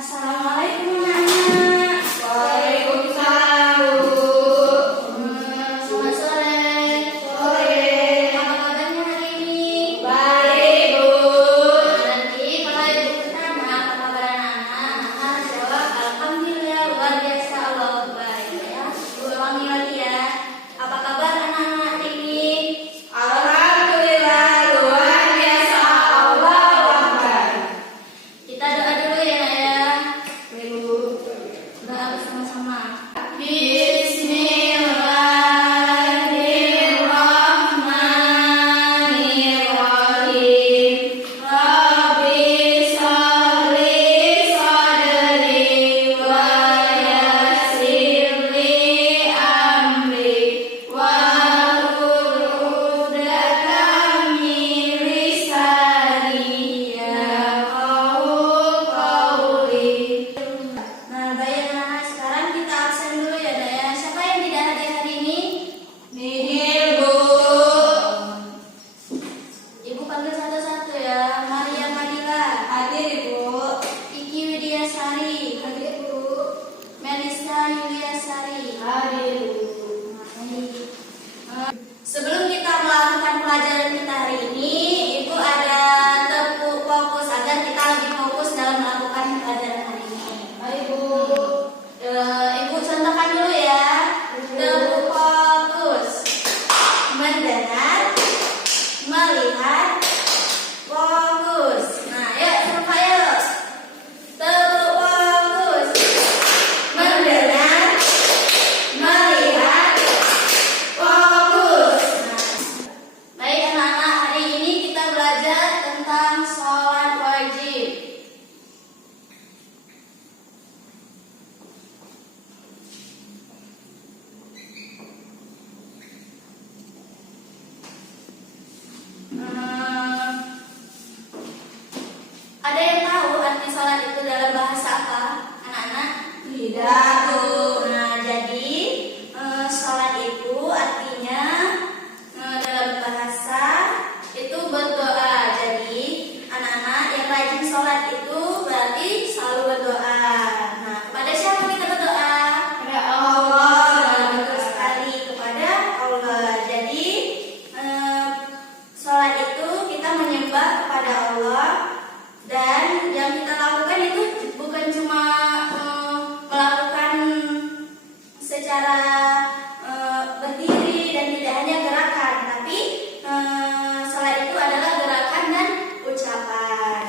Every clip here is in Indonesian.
Assalamualaikum anak. Waalaikumsalam, Bu. Selamat sore. Sore. Apa kabarnya hari ini? Baik, Bu. Nanti kalau ibu bertanya apa kabar anak-anak, anak jawab alhamdulillah luar biasa Allah baik ya. Ibu ulangi lagi ya. Apa kabar anak-anak hari ini? Alhamdulillah luar biasa, Allah Akbar. Kita doa dulu ya nak ya. Bu. Doa bersama-sama. Bismillahirrahmanirrahim. Rabbi sholli sadri wa yassir li amri wahlul 'uqdatam min lisani yafqahu qawli. Nah, baik anak-anak, sekarang kita absen dulu ya nak ya. Siapa yang tidak hadir hari ini? Nihil, Bu. Ibu panggil satu-satu ya. Maria Madila, Hadir, Ibu. Iki Widiasari, Hadir, Bu. Melisa Yuliasari. Hadir, Bu. Sebelum kita melakukan pelajaran kita hari ini, Ibu ada tepuk fokus agar kita lebih fokus dalam melakukan pelajaran hari ini. Baik, Bu. Ibu contohkan dulu ya. Tepuk fokus. Mendengar, melihat, fokus. Nah, yuk coba yuk. Tepuk fokus. Mendengar, melihat, fokus. Nah, baik anak-anak, hari ini kita belajar tentang sholat wajib. Ada yang tahu arti sholat itu dalam bahasa apa, anak-anak? Tidak, Bu. Nah, jadi sholat itu artinya dalam bahasa itu berdoa. Jadi anak-anak yang rajin sholat itu berarti selalu berdoa. Nah, kepada siapa kita berdoa? Kepada Allah. Nah, betul sekali, kepada Allah. Jadi sholat itu kita menyembah kepada Allah, dan yang kita lakukan itu bukan cuma melakukan secara berdiri dan tidak hanya gerakan, tapi sholat itu adalah gerakan dan ucapan.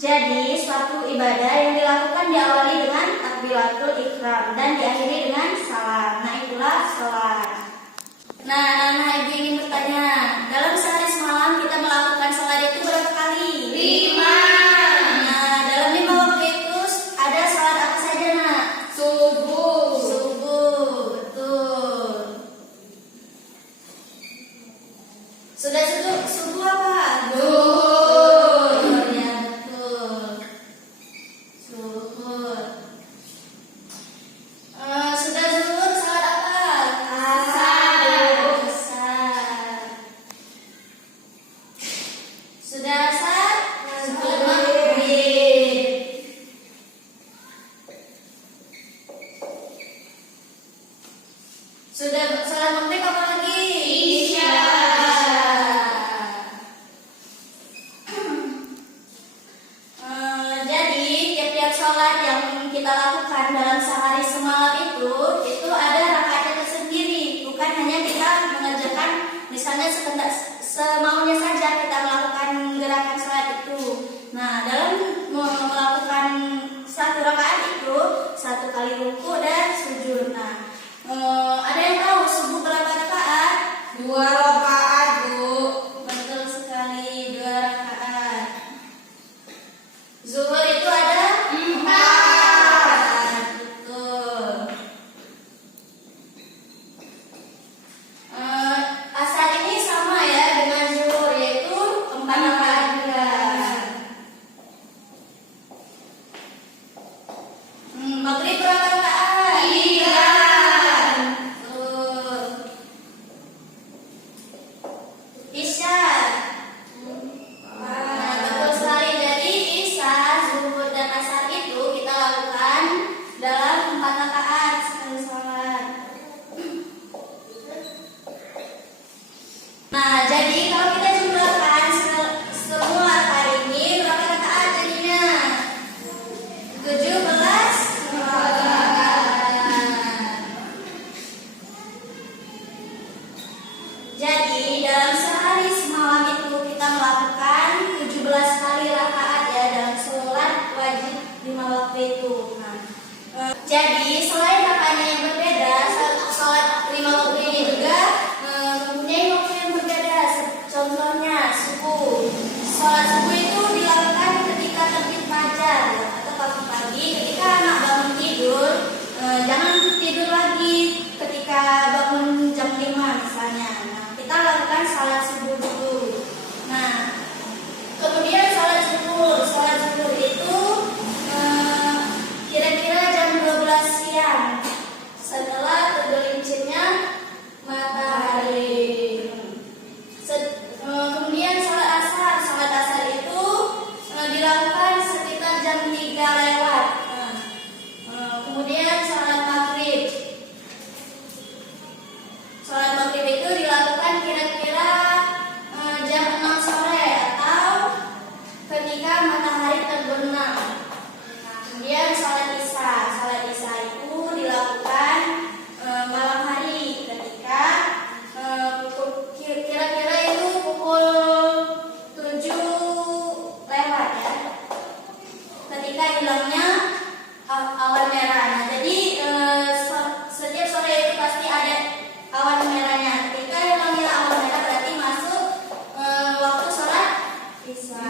Jadi suatu ibadah yang dilakukan diawali dengan takbiratul ihram dan diakhiri dengan salam. Nah, itulah sholat. Nah, ibu ingin bertanya, dalam sehari semalam kita melakukan sholat itu berapa kali? 5. Nah, dalam 5 waktu itu ada sholat apa saja nak? Subuh. Subuh, betul. Sudah subuh apa? Zuhur. Ya, betul. Zuhur. Sudah zuhur sholat apa? Asar. Asar. Sudah asar? Sholat Maghrib. maghrib. Sudah sholat maghrib apa lagi? Isya. Jadi tiap-tiap sholat yang kita lakukan dalam sehari semalam itu ada rakaatnya tersendiri. Bukan hanya kita mengerjakan misalnya sekedar semaunya saja kita melakukan gerakan sholat itu. Nah, dalam melakukan satu rakaat itu 1 kali ruku dan sujud. Nah, ada yang tahu subuh berapa rakaat? 2 rakaat, Bu. Betul sekali, 2 rakaat. Zuhur itu ada 4. Betul. Asar ini sama ya dengan zuhur, yaitu 4 rakaat juga. Maghrib berapa rakaat? 3. Betul. jadi kalau kita jumlahkan semua rakaat ini berapa rakaat jadinya? 17 rakaat. Jadi dalam sehari semalam itu kita melakukan 17 kali rakaat ya dalam sholat wajib 5 waktu itu. Jadi selain rakaatnya yang berbeda, sholat 5 waktu ini juga mempunyai waktu yang berbeda. Contohnya subuh. Sholat subuh itu dilakukan ketika terbit fajar atau pagi-pagi ketika anak bangun tidur. Jangan tidur lagi ketika bangun jam 5 misalnya. Kita lakukan sholat subuh dulu. Kemudian sholat zuhur. Sholat zuhur itu kira-kira jam 12 siang setelah tergelincirnya matahari. Kemudian sholat asar. Sholat asar itu dilakukan sekitar jam 3 lewat. Kemudian sholat maghrib. Sholat maghrib itu dilakukan kira-kira jam 6 sore atau ketika matahari terbenam. Kemudian sholat isya. Sholat isya itu dilakukan malam hari ketika kira-kira itu pukul 7 lewat ya. Ketika hilangnya awan merah. Jadi setiap sore itu pasti ada awan merahnya. Ketika hilangnya awan merah berarti masuk waktu sholat isya.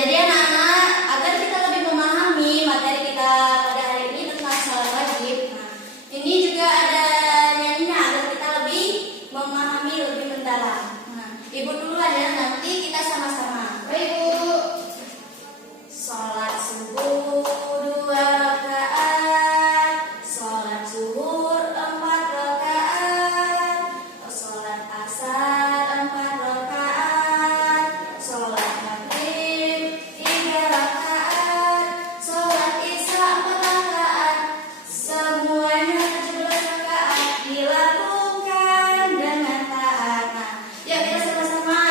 Jadi anak-anak, agar kita lebih memahami materi kita pada hari ini tentang sholat wajib. Ini juga ada nyanyinya agar kita lebih memahami lebih mendalam. Ibu duluan ya, nanti kita sama-sama. Baik, Bu. Sholat subuh 2 rakaat, sholat zuhur 4 rakaat, sholat asar 4 rakaat, sholat maghrib 3 rakaat, sholat isya 4 rakaat, semuanya 17 rakaat dilakukan dengan taat. Yuk kita sama-sama.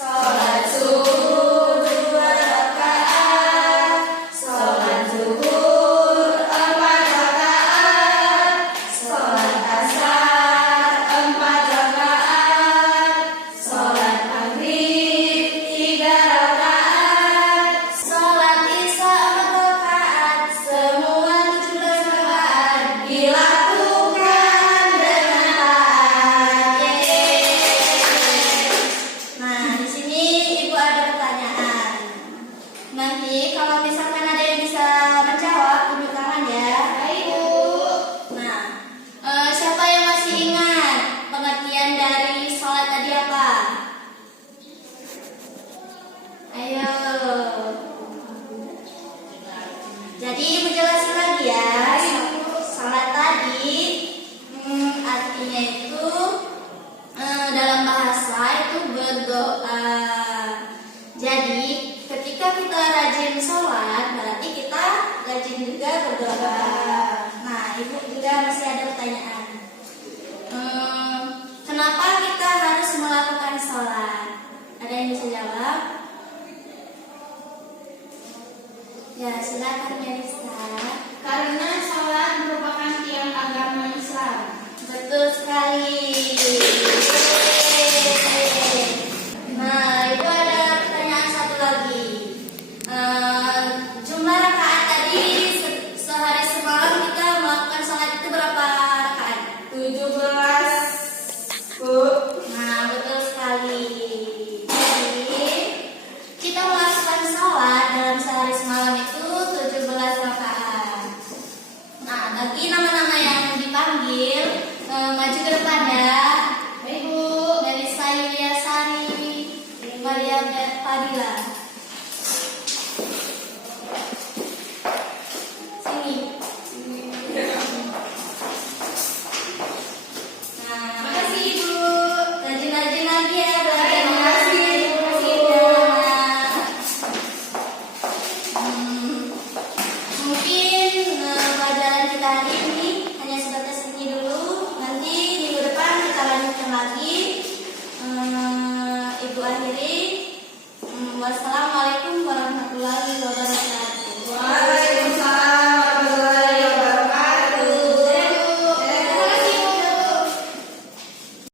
Sholat subuh 2 rakaat, sholat zuhur 4 rakaat, sholat asar 4 rakaat, sholat maghrib 3 rakaat, sholat isya 4 rakaat, semua 17 rakaat dilakukan dengan taat. Di sini Ibu ada pertanyaan. Nanti kalau misalkan ada yang bisa menjawab, tunjuk tangan ya. Baik, Bu. Siapa yang masih ingat pengertian dari sholat tadi apa? Ayo. Jadi Ibu jelasin lagi ya. Sholat tadi artinya itu dalam bahasa itu berdoa. Jadi ketika kita rajin sholat berarti kita rajin juga berdoa. Ibu juga masih ada pertanyaan. Kenapa kita harus melakukan sholat? Ada yang bisa jawab? Ya, silakan ya, Rizka. Karena sholat merupakan tiang agama Islam. Betul sekali. Itu ada pertanyaan satu lagi. Jumlah rakaat tadi sehari semalam kita melakukan sholat itu berapa rakaat? 17, Bu. Betul sekali. Jadi kita melakukan sholat dalam sehari semalam itu 17 rakaat. Bagi nama-nama yang dipanggil maju ke depan ya. lagi, Ibu akhiri. Wassalamualaikum warahmatullahi wabarakatuh.